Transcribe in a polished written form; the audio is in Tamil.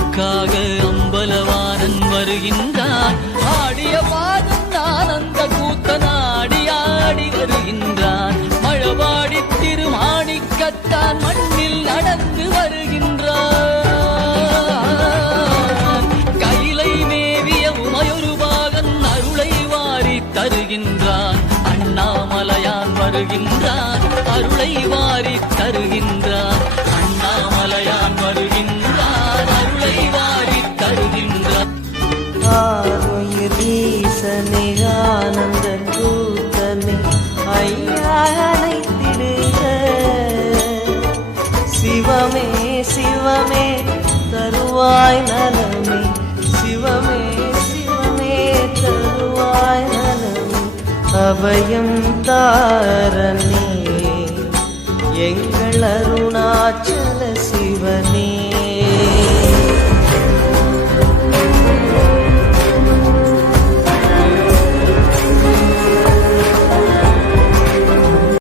நமக்காக அம்பலவாணன் வருகின்றான். ஆடிய பாதம் நான் அந்த கூத்தனாடி ஆடி வருகின்றான். மழபாடி திருமாணிக்கத்தான் மண்ணில் நடந்து வருகின்றான். கைலை மேவிய உமையொரு பாகன் அருளை வாரி தருகின்றான். அண்ணாமலையான் வருகின்றான், அருளை வாரி தருகின்றான். அண்ணாமலையான் வருகின்றான், அருளை வாரி தருகின்றான். ஆருயிரீசனே ஆனந்த கூத்தனே ஐயா அழைத்திடுக. சிவமே சிவமே தருவாய் நலமே, சிவமே சிவமே தருவாய் நலமே. அபயம் தாரணே எங்கள் அருணாச்சல சிவனே.